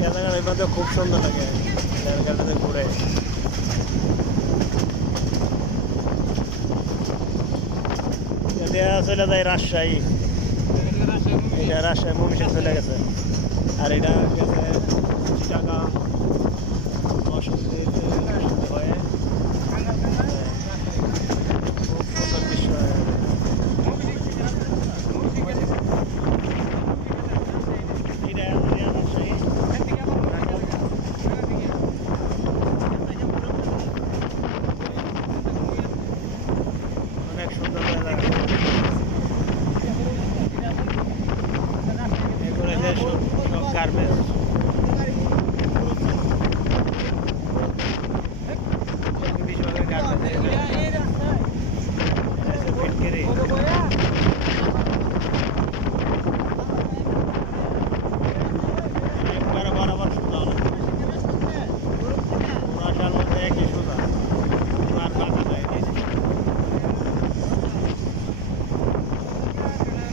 জায়গাটার মধ্যে খুব সুন্দর লাগে জায়গাটাতে ঘুরে। চলে যায় রাজশাহী, এটা রাজশাহী মমিষে চলে গেছে, আর এটা গেছে চিটাগাং নরসিংদীতে হয়ে। খুব সুন্দর দৃশ্য। অনেক সুন্দর জায়গা। এগুলো সব গার্মেন্টস।